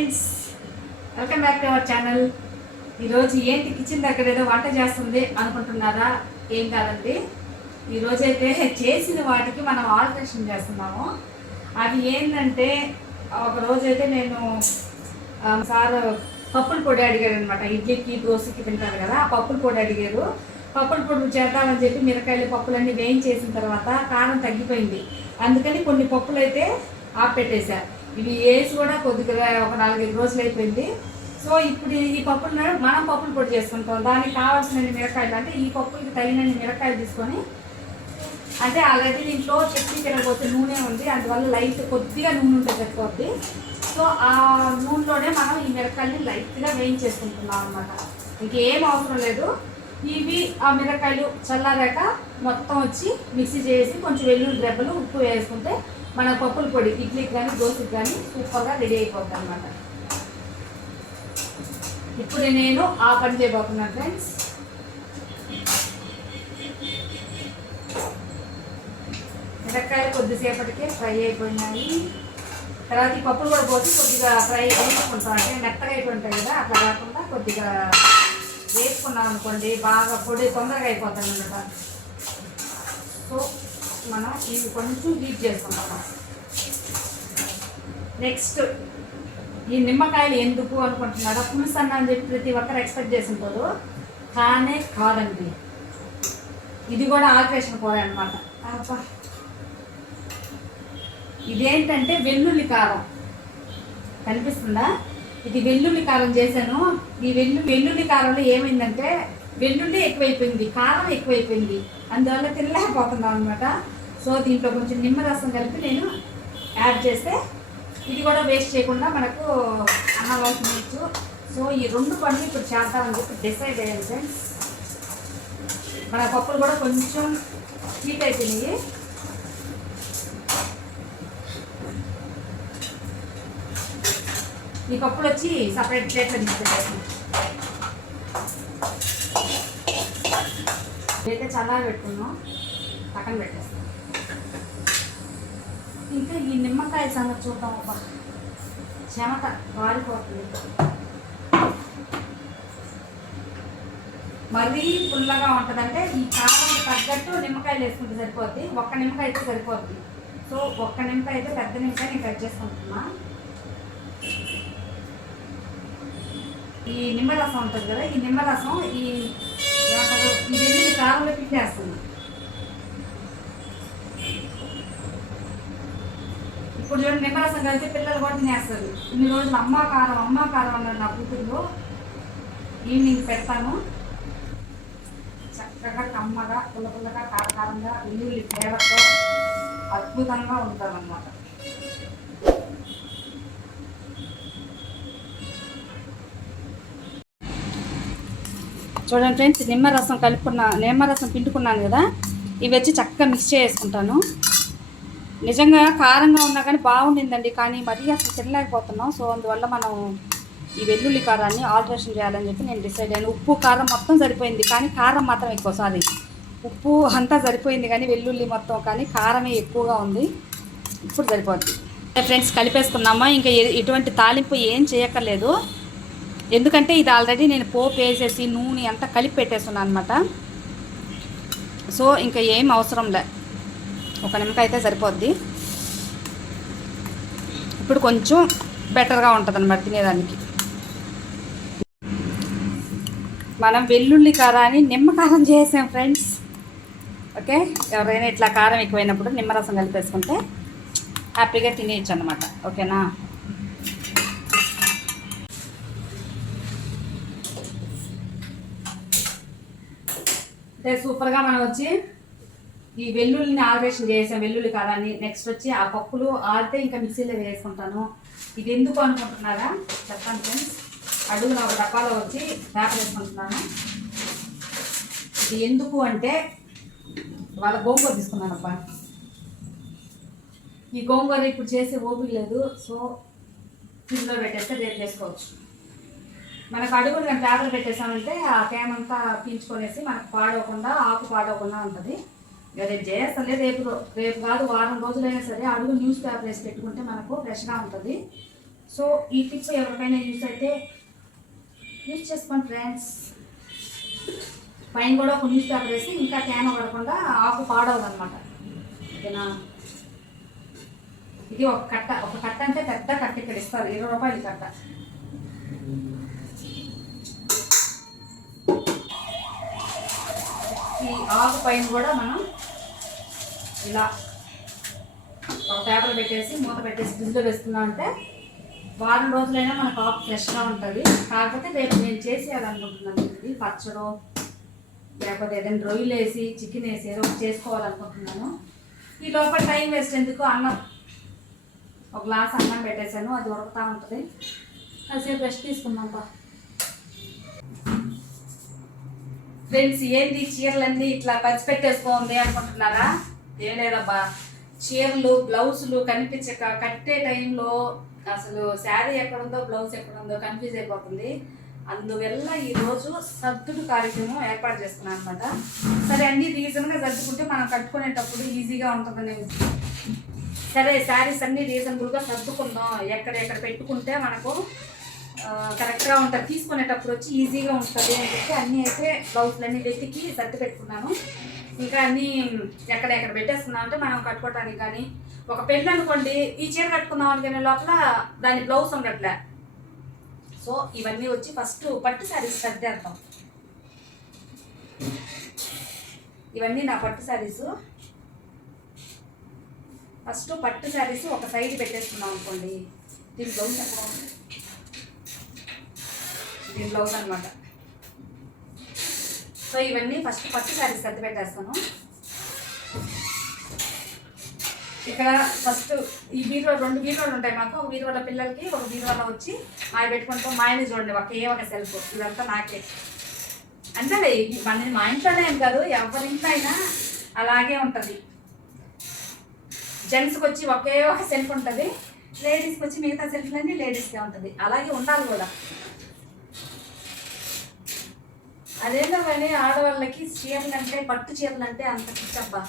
Friends, welcome back to our channel. ఈరోజు ఏంటి kitchen దగ్గర ఏదో వంట చేస్తుంది అనుకుంటున్నారా? ఏం కాదండి, ఈరోజైతే చేసిన వాటికి మనం ఆల్టరేషన్ చేస్తున్నాము. అది ఏంటంటే, ఒక రోజైతే నేను సార్ పప్పుల పొడి అడిగారు అనమాట. ఇడ్లీకి దోశకి తింటారు కదా, ఆ పప్పుల పొడి అడిగారు. పప్పుల పొడి చేద్దామని చెప్పి మిరకాయలు పప్పులన్నీ వేయించేసిన తర్వాత కారం తగ్గిపోయింది. అందుకని కొన్ని పప్పులు అయితే ఆపెట్టేశారు. ఇవి వేసి కూడా కొద్దిగా ఒక 4-5 రోజులు అయిపోయింది. సో ఇప్పుడు ఈ పప్పులను మనం పప్పులు పొడి చేసుకుంటాం. దానికి కావాల్సిన మిరకాయలు అంటే ఈ పప్పులకి తగినన్ని మిరకాయలు తీసుకొని, అంటే ఆల్రెడీ దీంట్లో చట్నీ తినకపోతే నూనె ఉంది, అందువల్ల లైట్ కొద్దిగా నూనె ఉంటే సరిపోద్ది. సో ఆ నూనెలోనే మనం ఈ మిరకాయలని లైట్గా వేయించేసుకుంటున్నాం అనమాట. ఇంకేం అవసరం లేదు. ఇవి ఆ మిరకాయలు చల్లారాక మొత్తం వచ్చి మిక్సీ చేసి కొంచెం వెల్లుల్లి రెబ్బలు ఉప్పు వేసుకుంటే మన పప్పుల పొడి ఇడ్లీకి కానీ దోశకి కానీ సూపర్గా రెడీ అయిపోతుంది అనమాట. ఇప్పుడు నేను ఆ పని చేయబోతున్నాను ఫ్రెండ్స్. మిరకాయలు కొద్దిసేపటికే ఫ్రై అయిపోయినాయి. తర్వాత ఈ పప్పులు కూడా పోసి కొద్దిగా ఫ్రై వేసుకుంటాం. అంటే మెత్తగా అయిపోయింటాయి కదా, అట్లా కాకుండా కొద్దిగా వేసుకున్నాం అనుకోండి బాగా పొడి తొందరగా అయిపోతుంది అనమాట. సో మనం ఇవి కొంచెం హీట్ చేసుకుంటాం. నెక్స్ట్ ఈ నిమ్మకాయలు ఎందుకు అనుకుంటున్నారా? పులుసు అన్న అని చెప్పి ప్రతి ఒక్కరు ఎక్స్పెక్ట్ చేసి ఉంటారు, కానీ కాదండి. ఇది కూడా ఆల్టరేషన్ కూర అనమాట. ఇదేంటంటే వెల్లుల్లి కారం కనిపిస్తుందా? ఇది వెల్లుల్లి కారం చేశాను. ఈ వెల్లుల్లి కారంలో ఏమైందంటే వెల్లుల్లి ఎక్కువైపోయింది, కారం ఎక్కువైపోయింది, అందువల్ల తినలేకపోతున్నాం అనమాట. సో దీంట్లో కొంచెం నిమ్మరసం కలిపి నేను యాడ్ చేస్తే ఇది కూడా వేస్ట్ చేయకుండా మనకు అన్నం తినచ్చు. సో ఈ 2 పనులు ఇప్పుడు చేద్దామని చెప్పి డిసైడ్ అయ్యాను ఫ్రెండ్స్. మన పప్పులు కూడా కొంచెం హీట్ అయిపోయినాయి. ఈ పప్పులు వచ్చి సపరేట్ ప్లేట్లో తీసుకెళ్ళాను. అయితే చల్లారి పెట్టుకున్నాం, పక్కన పెట్టేస్తాం. ఇంకా ఈ నిమ్మకాయ సంగతి చూద్దాం. ఒక చెమట వాడిపోతుంది. మరీ పుల్లగా ఉంటుందంటే ఈ కారం తగ్గట్టు నిమ్మకాయలు వేసుకుంటే సరిపోద్ది. ఒక్క నిమ్మకాయ అయితే సరిపోద్ది. సో ఒక్క నిమ్మకాయ అయితే పెద్ద నిమ్మకాయ నేను కట్ చేసుకుంటున్నా. ఈ నిమ్మరసం ఉంటుంది కదా, ఈ నిమ్మరసం ఈ వెల్లుల్లి కారంలో పిండేస్తుంది. ఇప్పుడు చూడండి, నిమ్మరసం కలిసి పిల్లలు కూడా తినేస్తారు. ఇన్ని రోజులు అమ్మ కారం అన్నారు నా కూతురు. ఈవినింగ్ పెడతాను. చక్కగా కమ్మగా పుల్లగా కారంగా వెల్లుల్లి ఫ్లేవర్తో అద్భుతంగా ఉంటారన్నమాట. చూడండి ఫ్రెండ్స్, నిమ్మరసం పిండుకున్నాను కదా, ఇవి వచ్చి చక్కగా మిక్స్ చేసుకుంటాను. నిజంగా కారంగా ఉన్నా కానీ బాగుండిందండి, కానీ మరీ అసలు తినలేకపోతున్నాం. సో అందువల్ల మనం ఈ వెల్లుల్లి కారాన్ని ఆల్టరేషన్ చేయాలని చెప్పి నేను డిసైడ్ అయ్యాను. ఉప్పు కారం మొత్తం సరిపోయింది, కానీ కారం మాత్రం ఎక్కువ. సారీ, ఉప్పు అంతా సరిపోయింది కానీ వెల్లుల్లి మొత్తం, కానీ కారమే ఎక్కువగా ఉంది. ఇప్పుడు సరిపోద్ది ఫ్రెండ్స్. కలిపేసుకున్నామా? ఇంకా ఎటువంటి తాలింపు ఏం చేయక్కర్లేదు, ఎందుకంటే ఇది ఆల్రెడీ నేను పోపు వేసేసి నూనె అంతా కలిపి పెట్టేస్తున్నాను అనమాట. సో ఇంకా ఏం అవసరం లే, ఒక నిమ్మకాయ అయితే సరిపోద్ది. ఇప్పుడు కొంచెం బెటర్గా ఉంటుంది అన్నమాట తినేదానికి. మనం వెల్లుల్లి కారాన్ని నిమ్మకారం చేసాం ఫ్రెండ్స్. ఓకే, ఎవరైనా ఇట్లా కారం ఎక్కువైనప్పుడు నిమ్మరసం కలిపేసుకుంటే హ్యాపీగా తినేయచ్చు అన్నమాట. ఓకేనా? అంటే సూపర్గా మనం వచ్చి ఈ వెల్లుల్లిని ఆల్టరేషన్ చేసాం, వెల్లుల్లి కారాన్ని. నెక్స్ట్ వచ్చి ఆ పప్పులు ఆడితే ఇంకా మిక్సీలో వేసుకుంటాను. ఇది ఎందుకు అనుకుంటున్నారా చెప్పండి ఫ్రెండ్స్. అడుగున ఒక డబ్బాలో వచ్చి పేపర్ వేసుకుంటున్నాను. ఇది ఎందుకు అంటే వాళ్ళ గోంగూర తీసుకున్నాను అబ్బా. ఈ గోంగూర ఇప్పుడు చేసే ఓపిక లేదు. సో ఫ్రిడ్జ్లో పెట్టేస్తే రేపు చేసుకోవచ్చు. మనకు అడుగులు కానీ పేపర్ పెట్టేసామంటే ఆ తేమంతా పీల్చుకొనేసి మనకు పాడవకుండా, ఆకు పాడవకుండా ఉంటుంది. ఇక రేపు చేస్తాలే, రేపు కాదు వారం రోజులైనా సరే అడుగు న్యూస్ పేపర్ వేసి పెట్టుకుంటే మనకు ఫ్రెష్గా ఉంటుంది. సో ఈ టిప్ ఎవరికైనా యూస్ అయితే యూజ్ చేసుకోండి ఫ్రెండ్స్. పైన కూడా ఒక న్యూస్ పేపర్ వేసి ఇంకా తేమ పడకుండా ఆకు పాడవదు అనమాట. ఓకేనా? ఇది ఒక కట్ట అంటే పెద్ద కట్ట ఇక్కడ ఇస్తారు, 20 రూపాయలు కట్ట. ఈ ఆకు పైన కూడా మనం ఇలా ఒక పేపర్ పెట్టేసి మూత పెట్టేసి ఫ్రిడ్జ్లో వేసుకున్నాం అంటే వారం రోజులైనా మనకు ఆకు ఫ్రెష్గా ఉంటుంది. కాకపోతే రేపు నేను చేసేయాలనుకుంటున్నాను, ఇది పచ్చడో లేకపోతే ఏదైనా రొయ్యలు వేసి చికెన్ వేసి ఏదో చేసుకోవాలనుకుంటున్నాను. ఈ లోపల టైం వేస్ట్ ఎందుకు, అన్నం ఒక గ్లాస్ అన్నం పెట్టేశాను, అది ఉడకతా ఉంటుంది. కాసేపు రెస్ట్ తీసుకుందాం. ఫ్రెండ్స్, ఏంటి చీరలన్నీ ఇట్లా పరిచి పెట్టేసుకోండి అనుకుంటున్నారా? ఏం లేదబ్బా, చీరలు బ్లౌజులు కనిపించక కట్టే టైంలో అసలు శారీ ఎక్కడుందో బ్లౌజ్ ఎక్కడుందో కన్ఫ్యూజ్ అయిపోతుంది. అందువల్ల ఈరోజు సర్దుడు కార్యక్రమం ఏర్పాటు చేస్తున్నాను అనమాట. సరే, అన్ని రీజన్గా సర్దుకుంటే మనం కట్టుకునేటప్పుడు ఈజీగా ఉంటుందని. సరే, శారీస్ అన్ని రీజనబుల్గా సర్దుకుందాం, ఎక్కడెక్కడ పెట్టుకుంటే మనకు కరెక్ట్గా ఉంటుంది, తీసుకునేటప్పుడు వచ్చి ఈజీగా ఉంటుంది అని చెప్పి అన్నీ అయితే బ్లౌజులన్నీ వెతికి సర్ది పెట్టుకున్నాను. ఇంకా అన్నీ ఎక్కడెక్కడ పెట్టేస్తున్నాం అంటే మనం కట్టుకోవటానికి. కానీ ఒక పెళ్ళి అనుకోండి, ఈ చీర కట్టుకుందాం అనుకునే లోపల దాని బ్లౌజ్ ఉండట్లే. సో ఇవన్నీ వచ్చి ఫస్ట్ పట్టు శారీస్ సర్దేద్దాం. ఇవన్నీ నా పట్టు శారీస్. ఫస్ట్ పట్టు శారీస్ ఒక సైడ్ పెట్టేసుకున్నాం అనుకోండి. దీని బ్లౌజ్ ఎక్కడ ఉంది? దీని బ్లౌజ్ అనమాట. సో ఇవన్నీ ఫస్ట్ పట్టు శారీస్ సర్ది పెట్టేస్తాను. ఇక్కడ ఫస్ట్ ఈ బీరువా 2 బీరువాలు ఉంటాయి మాకు. ఒక బీరువాల పిల్లలకి, ఒక బీరువాలో వచ్చి మాయ పెట్టుకుంటాం. మాయని చూడండి, ఒక సెల్ఫ్, ఇదంతా నాకే. అంటే మా ఇంట్లోనే ఏం కాదు, ఎవరింట్లో అయినా అలాగే ఉంటుంది. జెంట్స్కి వచ్చి ఒక సెల్ఫ్ ఉంటుంది, లేడీస్కి వచ్చి మిగతా సెల్ఫ్లన్నీ లేడీస్కే ఉంటుంది. అలాగే ఉండాలి కూడా. అదేందో కానీ ఆడవాళ్ళకి చీరలు అంటే, పట్టు చీరలు అంటే అంత పిచ్చబ్బా.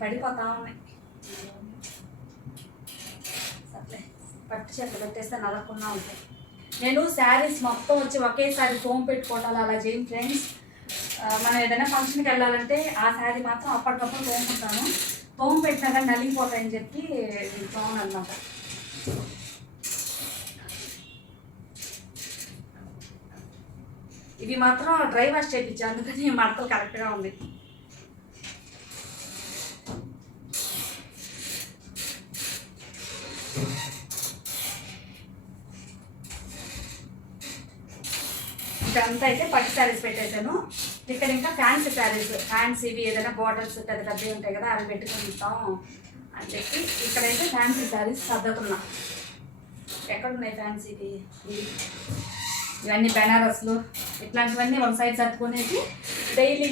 పడిపోతా ఉన్నాయి. సర్లే, పట్టు చీరలు పెట్టేస్తే నరకుండా ఉంటాయి. నేను శారీస్ మొత్తం వచ్చి ఒకేసారి ఫోమ్ పెట్టుకోవటాలు అలా చేయను ఫ్రెండ్స్. మనం ఏదైనా ఫంక్షన్కి వెళ్ళాలంటే ఆ శారీ మాత్రం అప్పటికప్పుడు తోముకుంటాను. ఫోమ్ పెట్టినా కానీ నలిగిపోతాయని చెప్పి ఫోన్ అనమాట. ఇవి మాత్రం డ్రై వాష్ చేయించాను, అందుకని మడతలు కరెక్ట్గా ఉంది. ఇదంతా అయితే పట్టు శారీస్ పెట్టేశాను. ఇక్కడ ఇంకా ఫ్యాన్సీ శారీస్, ఫ్యాన్సీవి ఏదైనా బార్డర్స్ పెద్ద పెద్దవి ఉంటాయి కదా, అవి పెట్టుకుని ఇస్తాం అని చెప్పి ఇక్కడైతే ఫ్యాన్సీ శారీస్ సర్దుతున్నా. ఎక్కడున్నాయి ఫ్యాన్సీవి? ఇవన్నీ బెనారస్లు ఇట్లాంటివన్నీ ఒక సైడ్ సర్దుకునేసి డైలీ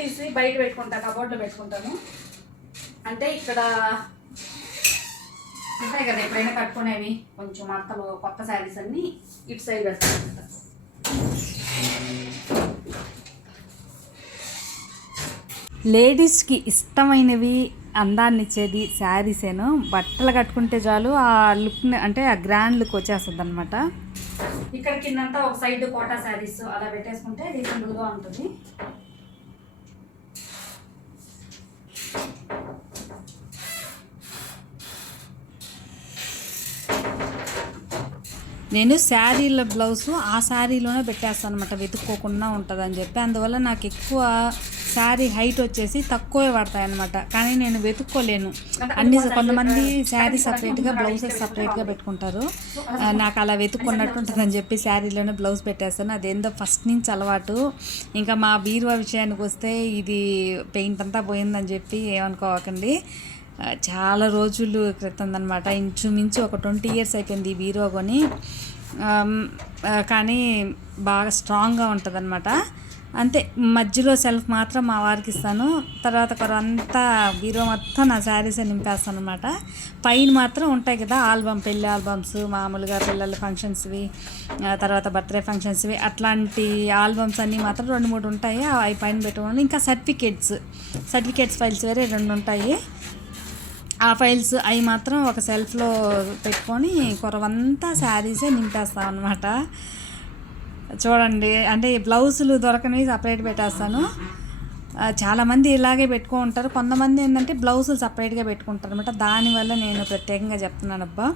యూస్వి బయట పెట్టుకుంటాను, కబోర్డ్లో పెట్టుకుంటాను. అంటే ఇక్కడ ఉంటాయి కదా ఎప్పుడైనా కట్టుకునేవి కొంచెం మడతలు, కొత్త శారీస్ అన్నీ ఇటు సైడ్ పెట్టుకుంటాను. లేడీస్కి ఇష్టమైనవి, అందాన్ని ఇచ్చేది శారీసేను. బట్టలు కట్టుకుంటే చాలు ఆ లుక్ని, అంటే ఆ గ్రాండ్ లుక్ వచ్చేస్తుంది అనమాట. ఇక్కడ కిందంతా ఒక సైడ్ కోటా శారీస్ అలా పెట్టేసుకుంటే రీజనబుల్గా ఉంటుంది. నేను శారీల బ్లౌజు ఆ శారీలోనే పెట్టేస్తాను అనమాట, వెతుక్కోకుండా ఉంటుందని చెప్పి. అందువల్ల నాకు ఎక్కువ శారీ హైట్ వచ్చేసి తక్కువే పడతాయి అనమాట. కానీ నేను వెతుక్కోలేను. కొంతమంది శారీ సపరేట్గా, బ్లౌజెస్ సపరేట్గా పెట్టుకుంటారు. నాకు అలా వెతుక్కున్నట్టు ఉంటుందని చెప్పి శారీలోనే బ్లౌజ్ పెట్టేస్తాను. అదేందో ఫస్ట్ నుంచి అలవాటు. ఇంకా మా బీరువా విషయానికి వస్తే ఇది పెయింట్ అంతా పోయిందని చెప్పి ఏమనుకోకండి. చాలా రోజులు క్రితం అనమాట, ఇంచుమించు ఒక 20 years అయిపోయింది ఈ బీరువా కొని. కానీ బాగా స్ట్రాంగ్గా ఉంటుంది అనమాట. అంతే. మధ్యలో సెల్ఫ్ మాత్రం మా వారికి ఇస్తాను. తర్వాత అంతా బీరో మొత్తం నా శారీసే నింపేస్తాను అనమాట. పైన మాత్రం ఉంటాయి కదా ఆల్బమ్, పెళ్ళి ఆల్బమ్స్, మామూలుగా పిల్లల ఫంక్షన్స్వి, తర్వాత బర్త్డే ఫంక్షన్స్వి, అట్లాంటి ఆల్బమ్స్ అన్నీ మాత్రం 2-3 ఉంటాయి. అవి పైన పెట్టుకోండి. ఇంకా సర్టిఫికేట్స్ ఫైల్స్ వేరే 2 ఉంటాయి. ఆ ఫైల్స్ అవి మాత్రం ఒక సెల్ఫ్లో పెట్టుకొని కొరవంతా శారీసే నింపేస్తాం అనమాట. చూడండి, అంటే బ్లౌజులు దొరకనివి సపరేట్ పెట్టేస్తాను. చాలామంది ఇలాగే పెట్టుకుంటారు. కొంతమంది ఏంటంటే బ్లౌజులు సపరేట్గా పెట్టుకుంటారు అనమాట. దానివల్ల నేను ప్రత్యేకంగా చెప్తున్నాను. అబ్బా,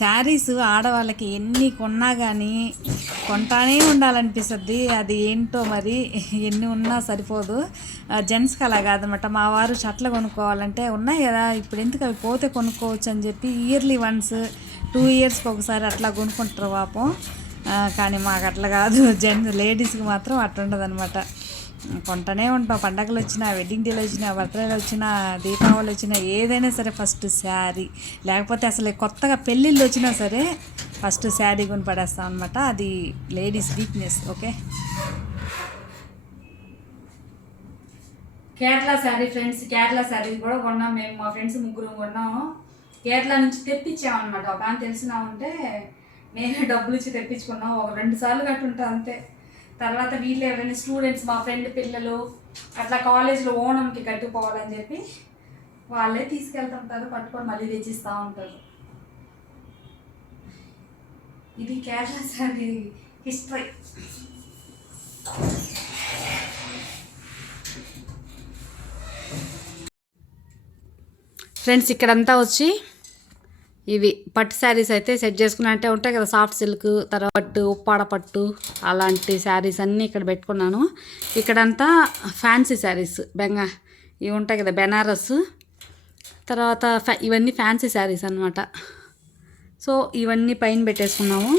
శారీస్ ఆడవాళ్ళకి ఎన్ని కొన్నా కానీ కొంటానే ఉండాలనిపిస్తుంది. అది ఏంటో మరి, ఎన్ని ఉన్నా సరిపోదు. జెంట్స్కి అలా కాదనమాట. మా వారు షర్ట్లు కొనుక్కోవాలంటే ఉన్నాయి కదా, ఇప్పుడు ఎందుకు అవి పోతే కొనుక్కోవచ్చు అని చెప్పి ఇయర్లీ వన్స్ 2 ఇయర్స్కి ఒకసారి అట్లా కొనుక్కుంటారు పాపం. కానీ మాకు అట్లా కాదు. లేడీస్కి మాత్రం అట్లా ఉండదన్నమాట. కొంటనే ఉంటాం. పండగలు వచ్చినా, వెడ్డింగ్ డేలు వచ్చినా, బర్త్డేలు వచ్చినా, దీపావళి వచ్చినా, ఏదైనా సరే ఫస్ట్ శారీ, లేకపోతే అసలు కొత్తగా పెళ్ళిళ్ళు వచ్చినా సరే ఫస్ట్ శారీ కొని పడేస్తాం అనమాట. అది ladies weakness. Okay, Kerala sari friends, Kerala sari కూడా కొన్నాం మేము. మా ఫ్రెండ్స్ 3 కొన్నాము. కేరళ నుంచి తెప్పించామన్నమాట. ఒక ఆమె తెలిసినా ఉంటే నేనే డబ్బులు ఇచ్చి తెప్పించుకున్నాం. ఒక 2 సార్లు కట్టుంటా అంతే. తర్వాత వీళ్ళు ఎవరైనా స్టూడెంట్స్, మా ఫ్రెండ్ పిల్లలు అట్లా కాలేజ్లో ఓణంకి కట్టుకోవాలని చెప్పి వాళ్ళే తీసుకెళ్తుంటారు, పట్టుకొని మళ్ళీ తెచ్చిస్తూ ఉంటారు. ఇది కేరళ శారీ హిస్టరీ. ఫ్రెండ్స్, ఇక్కడంతా వచ్చి ఇవి పట్టు శారీస్ అయితే సెట్ చేసుకున్నా. అంటే ఉంటాయి కదా సాఫ్ట్ సిల్క్, తర్వాత పట్టు, ఉప్పాడ పట్టు, అలాంటి శారీస్ అన్నీ ఇక్కడ పెట్టుకున్నాను. ఇక్కడంతా ఫ్యాన్సీ శారీస్, ఇవి ఉంటాయి కదా బెనారస్, తర్వాత ఇవన్నీ ఫ్యాన్సీ శారీస్ అనమాట. సో ఇవన్నీ పైన పెట్టేసుకున్నాము.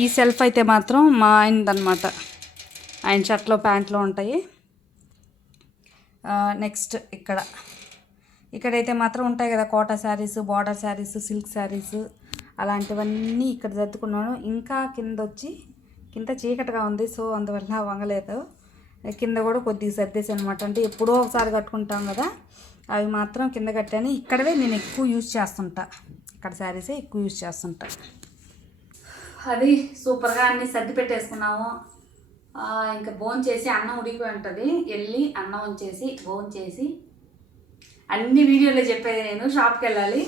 ఈ సెల్ఫ్ అయితే మాత్రం మా ఆయనదనమాట. ఆయన షర్ట్లో ప్యాంట్లో ఉంటాయి. నెక్స్ట్ ఇక్కడైతే మాత్రం ఉంటాయి కదా కోటా శారీస్, బార్డర్ శారీస్, సిల్క్ శారీస్, అలాంటివన్నీ ఇక్కడ సర్దుకున్నాను. ఇంకా కింద చీకటిగా ఉంది, సో అందువల్ల వంగలేదు. కింద కూడా కొద్దిగా సర్దేసి అనమాట. అంటే ఎప్పుడో ఒకసారి కట్టుకుంటాం కదా, అవి మాత్రం కింద కట్టాను. ఇక్కడవే నేను ఎక్కువ యూజ్ చేస్తుంటా. ఇక్కడ శారీసే ఎక్కువ యూజ్ చేస్తుంటా. అది సూపర్గా అన్నీ సర్ది పెట్టేసుకున్నాము. ఇంకా భోంచేసి, అన్నం ఉడికిపోయి ఉంటుంది, వెళ్ళి అన్నం వంచేసి భోంచేసి, అన్ని వీడియోలో చెప్పేది నేను. షాప్కి వెళ్ళాలి.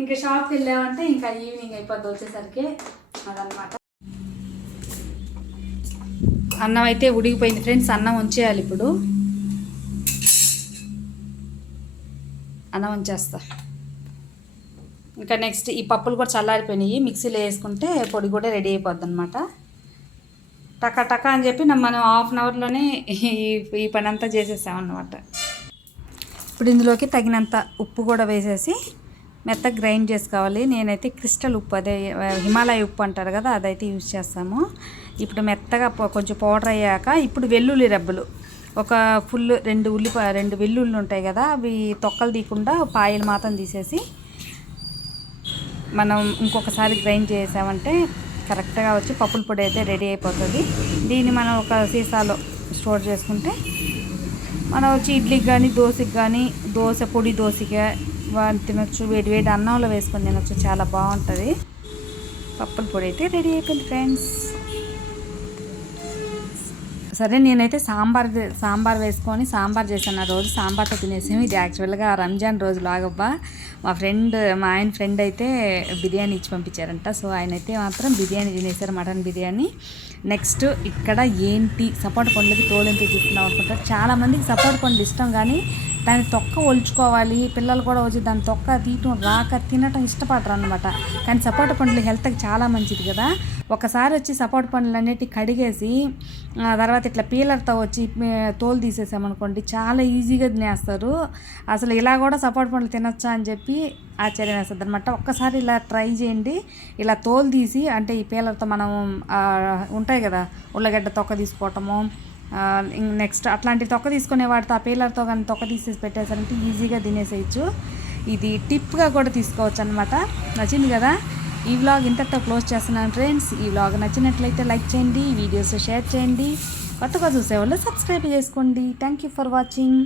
ఇంకా షాప్కి వెళ్ళామంటే ఇంకా ఈవినింగ్ అయిపోద్ది వచ్చేసరికి. అదనమాట. అన్నం అయితే ఉడికిపోయింది ఫ్రెండ్స్. అన్నం వంచేయాలి ఇప్పుడు. అన్నం వంచేస్తా. ఇంకా నెక్స్ట్ ఈ పప్పులు కూడా చల్లారిపోయినాయి, మిక్సీలో వేసుకుంటే పొడి కూడా రెడీ అయిపోద్ది అనమాట. టకా అని చెప్పి మనం 1/2 అవర్లోనే ఈ పని అంతా చేసేసామన్నమాట. ఇప్పుడు ఇందులోకి తగినంత ఉప్పు కూడా వేసేసి మెత్తగా గ్రైండ్ చేసుకోవాలి. నేనైతే క్రిస్టల్ ఉప్పు, అదే హిమాలయ ఉప్పు అంటారు కదా, అదైతే యూజ్ చేస్తాము. ఇప్పుడు మెత్తగా కొంచెం పౌడర్ అయ్యాక ఇప్పుడు వెల్లుల్లి రెబ్బలు ఒక ఫుల్ 2 వెల్లుల్లి ఉంటాయి కదా, అవి తొక్కలు తీయకుండా పాయలు మాత్రం తీసేసి మనం ఇంకొకసారి గ్రైండ్ చేసామంటే కరెక్ట్గా వచ్చి పప్పుల పొడి అయితే రెడీ అయిపోతుంది. దీన్ని మనం ఒక సీసాలో స్టోర్ చేసుకుంటే మనం వచ్చి ఇడ్లీకి కానీ, దోశకి కానీ, పొడి దోశగా తినొచ్చు. వేడి అన్నంలో వేసుకొని తినొచ్చు, చాలా బాగుంటుంది. పప్పుల పొడి అయితే రెడీ అయిపోయింది ఫ్రెండ్స్. సరే, నేనైతే సాంబార్ వేసుకొని సాంబార్ చేశాను. ఆ రోజు సాంబార్తో తినేసాము. ఇది యాక్చువల్గా రంజాన్ రోజు లాగబ్బా. మా ఆయన ఫ్రెండ్ అయితే బిర్యానీ ఇచ్చి పంపించారంట. సో ఆయన అయితే మాత్రం బిర్యానీ తినేసారు, మటన్ బిర్యానీ. నెక్స్ట్ ఇక్కడ ఏంటి, సపోటా పండ్లకి తోలెంత తీసుకున్నాం అనుకుంటారు. చాలామందికి సపోటా పండ్లు ఇష్టం, కానీ దాని తొక్క ఒలుచుకోవాలి, పిల్లలు కూడా వచ్చి దాని తొక్క తీయటం రాక తినటం ఇష్టపడరు అనమాట. కానీ సపోటా పండ్లు హెల్త్కి చాలా మంచిది కదా. ఒకసారి వచ్చి సపోటా పండ్లు అన్నిటి కడిగేసి తర్వాత ఇట్లా పీలర్తో వచ్చి తోలు తీసేసామనుకోండి, చాలా ఈజీగా తినేస్తారు. అసలు ఇలా కూడా సపోటా పండ్లు తినొచ్చా అని చెప్పి ఆశ్చర్యం వేస్తుంది అనమాట. ఒక్కసారి ఇలా ట్రై చేయండి. ఇలా తోలు తీసి, అంటే ఈ పీలర్తో మనం ఉంటాయి కదా ఉల్లగడ్డ తొక్క తీసుకోవటము, నెక్స్ట్ అట్లాంటి తొక్క తీసుకునే వాటితో ఆ పీలర్తో కానీ తొక్క తీసేసి పెట్టేసారంటే ఈజీగా తినేసేయచ్చు. ఇది టిప్గా కూడా తీసుకోవచ్చు అనమాట. నచ్చింది కదా. ఈ వ్లాగ్ ఇంతటితో క్లోజ్ చేస్తున్నాను ఫ్రెండ్స్. ఈ వ్లాగ్ నచ్చినట్లయితే లైక్ చేయండి, వీడియోస్ షేర్ చేయండి, కొత్తగా చూసేవాళ్ళు సబ్స్క్రైబ్ చేసుకోండి. Thank you for watching.